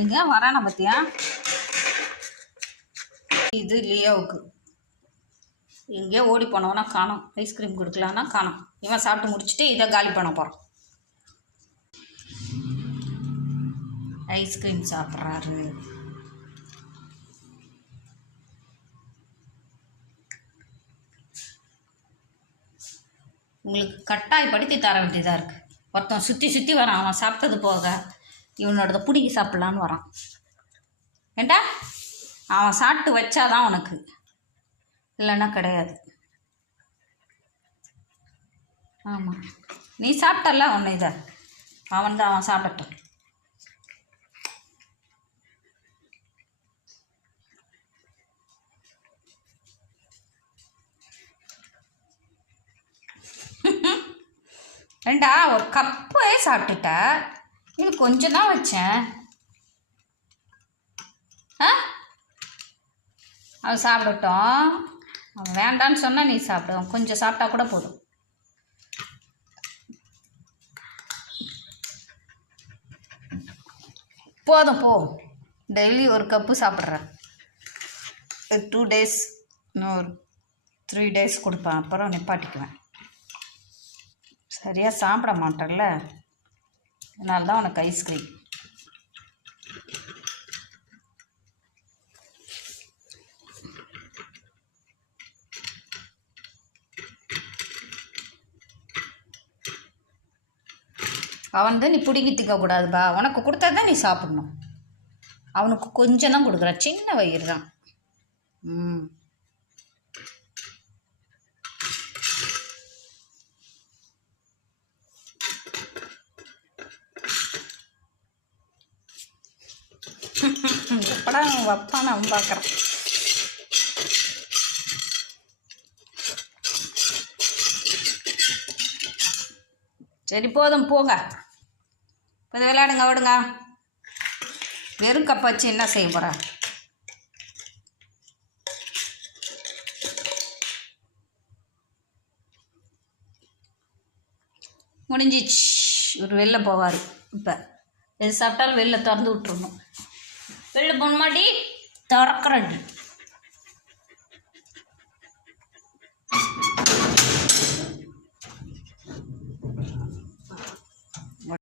இங்கே வரான பார்த்தியா? இது லியோவுக்கு. எங்கேயோ ஓடி போனவனா காணோம். ஐஸ்கிரீம் கொடுக்கலான்னா காணோம். இவன் சாப்பிட்டு முடிச்சுட்டு இதை காலி பண்ண போகிறான். ஐஸ்கிரீம் சாப்பிட்றாரு. உங்களுக்கு கட்டாயப்படுத்தி தர வேண்டியதாக இருக்குது. ஒருத்தன் சுற்றி சுற்றி வரான். அவன் சாப்பிட்டது போக இவனோட பிடிக்கி சாப்பிட்லான்னு வரான். ஏண்டா அவன் சாப்பிட்டு வச்சாதான் உனக்கு, இல்லைன்னா கிடையாது. ஆமாம், நீ சாப்பிட்டல ஒன்று இதை, அவன் சாப்பிட்டட்டும். ரெண்டா ஒரு கப்பே சாப்பிட்டுட்ட. இது கொஞ்சம் தான் வச்சேன். அவன் சாப்பிடட்டும். அவன் வேண்டான்னு சொன்னால் நீ சாப்பிடுவோம். கொஞ்சம் சாப்பிட்டா கூட போதும். போதும் போ. டெய்லி ஒரு கப்பு சாப்பிட்றேன். 2 days இன்னும் 3 days கொடுப்பேன். அப்புறம் நிப்பாட்டிக்குவேன். சரியாக சாப்பிட மாட்டேன்ல, அதனால தான் உனக்கு ஐஸ்கிரீம். அவன் நீ பிடிங்கி திக்கக்கூடாதுப்பா. உனக்கு கொடுத்தா தான் நீ சாப்பிடணும். அவனுக்கு கொஞ்சம் தான் கொடுக்குற, சின்ன வயிறு தான். எப்படா வப்பான்னு அவன் பார்க்குறான். சரி போதும் போங்க, இப்போ விளையாடுங்க விடுங்க. வெறும் கப்பை வச்சு என்ன செய்ய போகிற? முடிஞ்சிச்சு. ஒரு வெளில போவார். இப்போ எது சாப்பிட்டாலும் வெளில திறந்து விட்டுருணும். வெளில போன மாட்டி திறக்கிறடி.